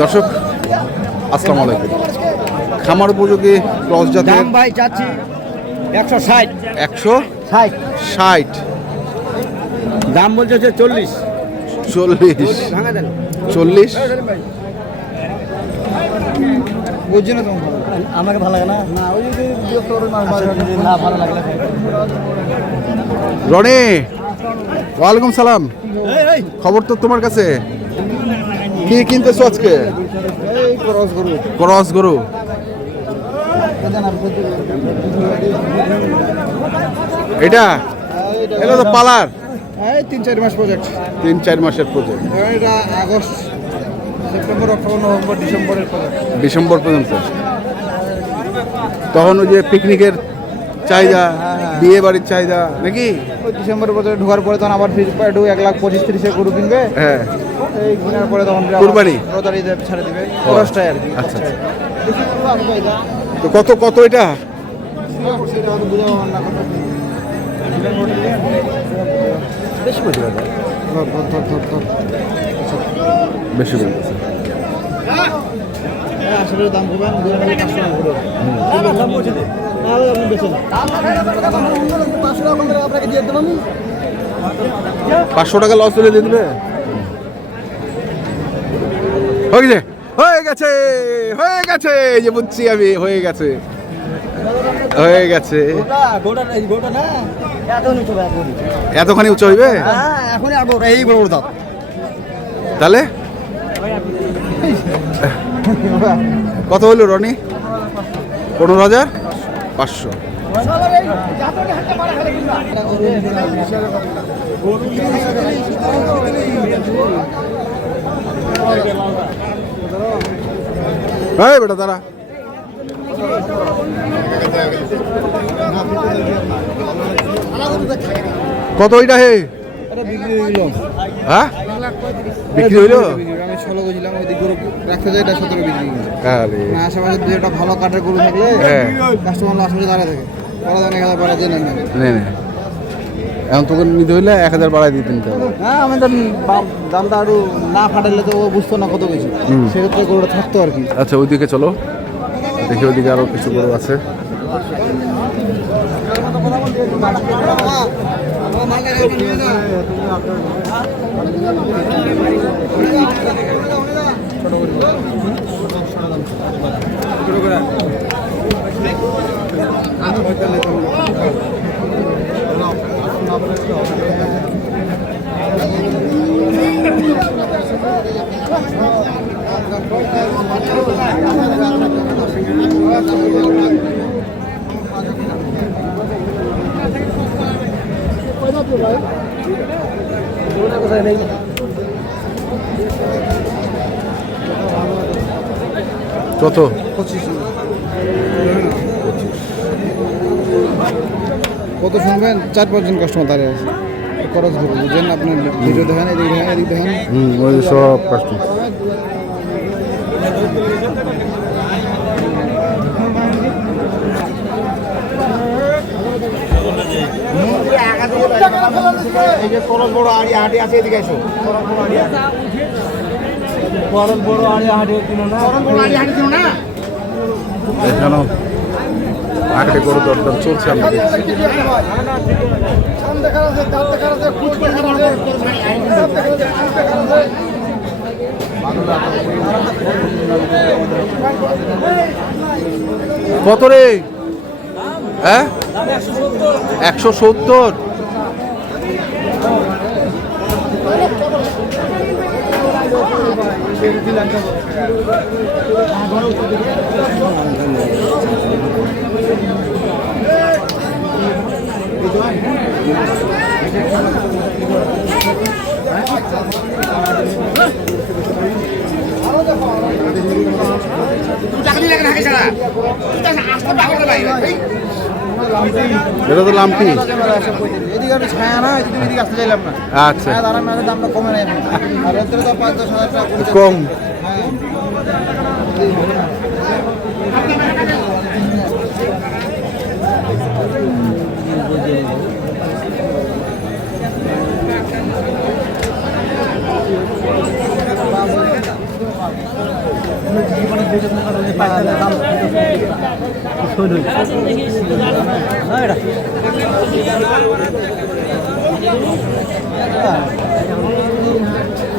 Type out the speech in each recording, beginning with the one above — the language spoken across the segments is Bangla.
দর্শক আসসালামু আলাইকুম। খামার উপযোগী ক্রস জাতের দাম ভাই চাচ্ছি 160 160, দাম বলছে হচ্ছে 40 ভাঙা দেন 40। বুঝছি না তোমার আমাকে ভালো লাগে না না ওই যে বিরক্ত করে না ভালো লাগলে রনি, ওয়ালাইকুম সালাম। খবর তো তোমার কাছে, কি কিনতেছো আজকে? এই ক্রস গরু। এটা এটা তো পালার এই 3-4 মাস প্রজেক্ট 3-4 মাসের প্রজেক্ট। এটা আগস্ট সেপ্টেম্বর অক্টোবর নভেম্বর ডিসেম্বরের প্রজেক্ট ডিসেম্বর পর্যন্ত। তখন ওই যে পিকনিকের চাহিদা, বিয়ে বাড়ির চাহিদা নাকি? ওই ডিসেম্বরের প্রজেক্ট ঢোকার পরে তখন আবার ফির 1,25,30,000 গরু কিনবে। হ্যাঁ, এই কেনার পরে তখন কুরবানি রোজারিতে ছাড়ে দিবে খরচটাই আর কি। আচ্ছা, তো কত কত এটা? বেশি বলছি বেশি বলতেছে। আসলে দাম করবেন 500 টাকা লস হলে দিয়ে দেবে। হয়ে গেছে হয়ে গেছে, এই যে বুঝছি আমি, হয়ে গেছে হয়ে গেছে। এতখানি উঁচু হইবে তাহলে? কত হইল রনি? 15,500। এই বেটা দাঁড়া, কত ওইটা? হে বিক্রি হইল, হ্যাঁ বিক্রি হইলো। আমি 16 গেছিলাম ওই দিক গরু রাখতে যাই, এটা 17 বিক্রি গেল। আরে আশেপাশে যেটা ভালো কাঠের গরু থাকলে কাস্টমার আশেপাশে দাঁড়িয়ে থাকে, ওরা দাঁড়িয়ে খেলা পারে যে না নে এখন তোকে নিতে হইলে 1000 বাড়াই দিতে হবে। হ্যাঁ, আমি দামটা আরো না ফাটাইলে তো ও বুঝতো না কত কিছু, সেক্ষেত্রে গরুটা থাকতো আর কি। আচ্ছা, ওইদিকে চলো, দেখি ওইদিকে আরো কিছু গরু আছে। কত? 25। কত শুনবেন? 4-5 জন কাস্টমার দাঁড়িয়ে আছে, খরচ করবো বুঝছেন। আপনি ভিডিও দেখেন, এদিকে দেখেন, এদিকে দেখেন, ওই সব কাস্টমার। এই যে খরচ বড় আড়িয়া হাটে আছে, এদিকে এসো। খরচ বড় আড়িয়া হাটে কিনো না, এখানেও আগে গরু দরদাম চলছে, আমরা দেখছি। কত রে? হ্যাঁ, 170। এটা তো লাম্পি। এদিকে আমি ছায়া না, এদিকে আসতে চাইলাম না। আচ্ছা, দাঁড়ান না, দামটা কমে নেই, আর এর তো 5-10 হাজার টাকা কম।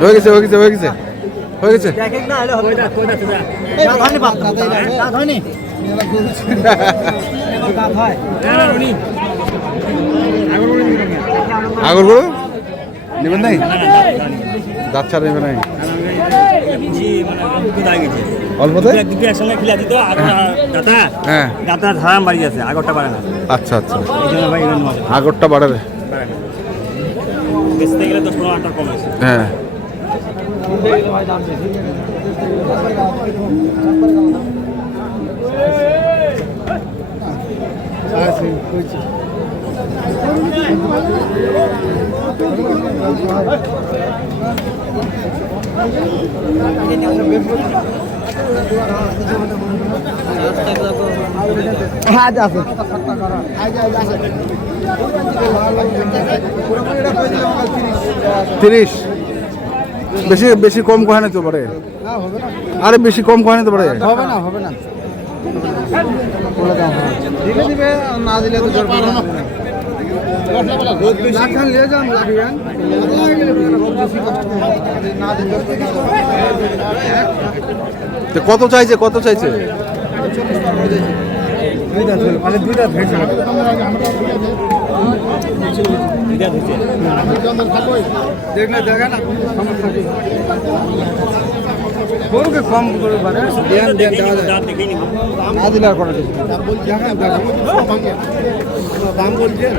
হয়ে গেছে হয়ে গেছে হয়ে গেছে হয়ে গেছে আগর গরু নেবেন নাই দাঁত ছাড়া নেবেন নাই অল্পতে হ্যাঁ আগরটা বাড়ে না আচ্ছা আচ্ছা এই জন্য ভাই আগরটা বাড়াবে বেচতে গেলে 10-15 কম আছে হ্যাঁ তিরিশ বেশি বেশি কম কয় না তো পারে আরে বেশি কম কয় না তো পারে হবে না হবে না বলে দাও দিলে দিবে না দিলে তো জোর পারো না লাখান নিয়ে যান লাগিবেন না দিলে তো কত চাইছে কত চাইছে দুইটা ধরেছে দেখলে দেখা না সমস্যা কি গরুকে কম করে পারে দেন দেন দেওয়া যায় না দিলে আর করা যাবে দাম বলছেন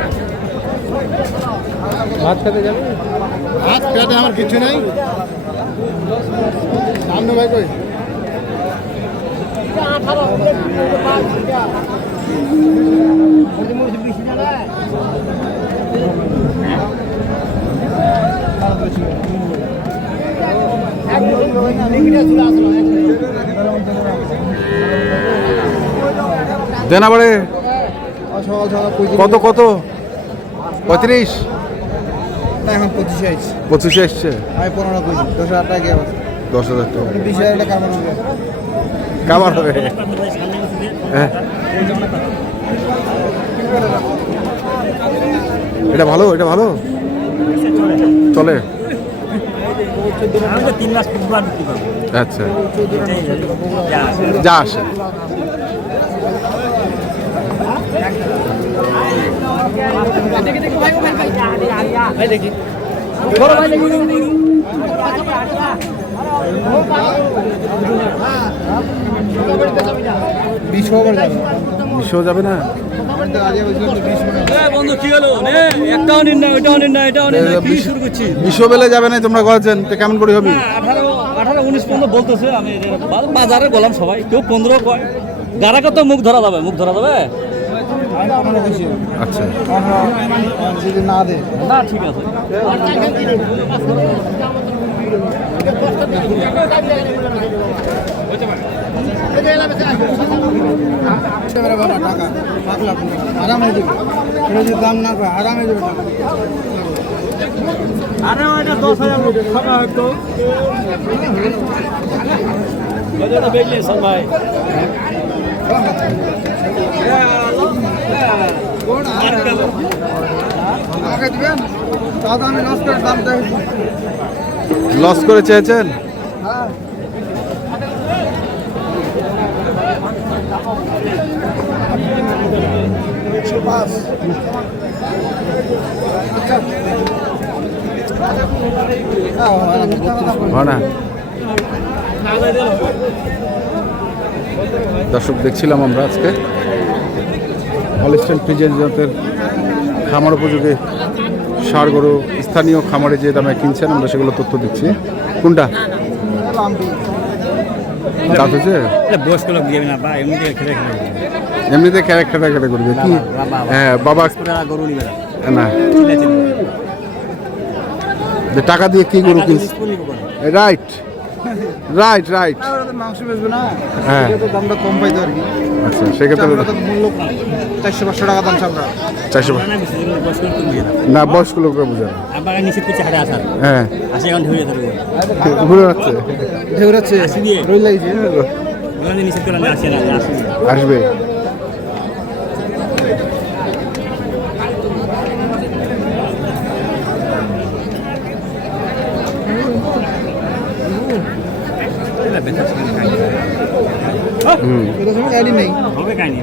ভাত খেতে যাবে ভাত খেতে আমার কিছু নাই সামনে ভাই কই দেনা বাড়ে কত কত 35 না এখন 25 আইছে 25 এসছে আমি 15 কইছি 10,000 টাকা গেছে 10,000 টাকা 20,000 টাকা কামানো হবে কামার হবে হ্যাঁ এটা ভালো এটা ভালো চলে 3 মাস পর বিক্রি করব আচ্ছা যা আসে দেখি বিশও যাবে না বন্ধু কি হলো একটাও নিন না ওইটাও নিন না এটাও নিন না কি শুরু করছি বিশও বেলে যাবে না তোমরা গেছেন তো কেমন করে হবে 18-19 পর্যন্ত বলতেছে আমি বাজারে গেলাম সবাই কেউ 15 কয় গারাকে তো মুখ ধরা যাবে আচ্ছা যদি না দে না ঠিক আছে আরামে দেবে এটা যদি দাম না করে আরামে দেবে আরে ওইটা 10,000 টাকা হয়তো ওইটা বেচলে সব ভাই আমাকে দিবেন তাও আমি লস করে দাম দেয় লস করে চেয়েছেন হ্যাঁ হয় না দর্শক দেখছিলাম আমরা আজকে হলিস্টাইন ফ্রিজিয়ান জাতের খামার উপযোগী ষাঁড় গরু স্থানীয় খামারে যে দামে কিনছেন আমরা সেগুলো তথ্য দিচ্ছি কোনটা দাঁত হয়েছে বয়স্ক লোক দিবে না বা এমনিতে খেলে এমনিতে ক্যারেক্টারটা কেটে করবে কি হ্যাঁ বাবা গরু নিবে না যে টাকা দিয়ে কি গরু কিনছে রাইট রাইট রাইট। ওরা তো মাংস বেচবে না, হ্যাঁ। এটা তো দামটা কম পাইতো আর কি। আচ্ছা সেক্ষেত্রে চামড়া তো মূল্য 400-500 টাকা দাম চামড়া। 400 না বয়স্ক লোকরা বুঝে না। আমার নিষেধ করছে হাটে আসার হ্যাঁ আসে এখন ঢুকে যেতে ঘুরে যাচ্ছে ঢেউ যাচ্ছে, রই লাগছে। নিষেধ করে আমি আসে না আসে আসবে। এটা সময় গাড়ি নেই। হবে কাহিনি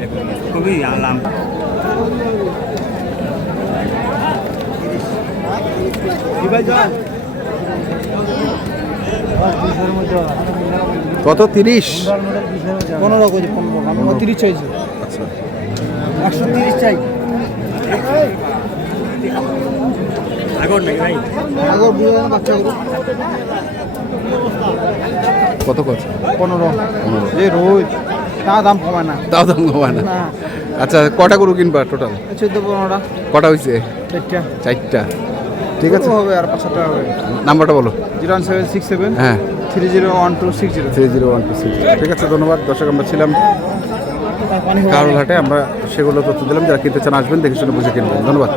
খুবই আলাম কত 30? 15 কেজি, 15 আমি 30 চাইছি। আচ্ছা 130 চাই। আগর নাকি ভাই আগর বুঝে না বাচ্চা গুলো কত কত? 15 যে রোজ তা দাম কমায় না। তাও দাম কমায় না। না আচ্ছা কটা গরু কিনবা টোটাল? 14-15টা, কটা হয়েছে? 4টা। 4টা। ঠিক আছে, হবে আর 500 টাকা হবে। নাম্বারটা বলো। 01767 হ্যাঁ 301260। 301260। ঠিক আছে ধন্যবাদ। দর্শক আমরা ছিলাম পানি কারোরহাটে, আমরা সেগুলো তথ্য দিলাম। যারা কিনতে চান আসবেন, দেখে শুনে বুঝে কিনবেন। ধন্যবাদ।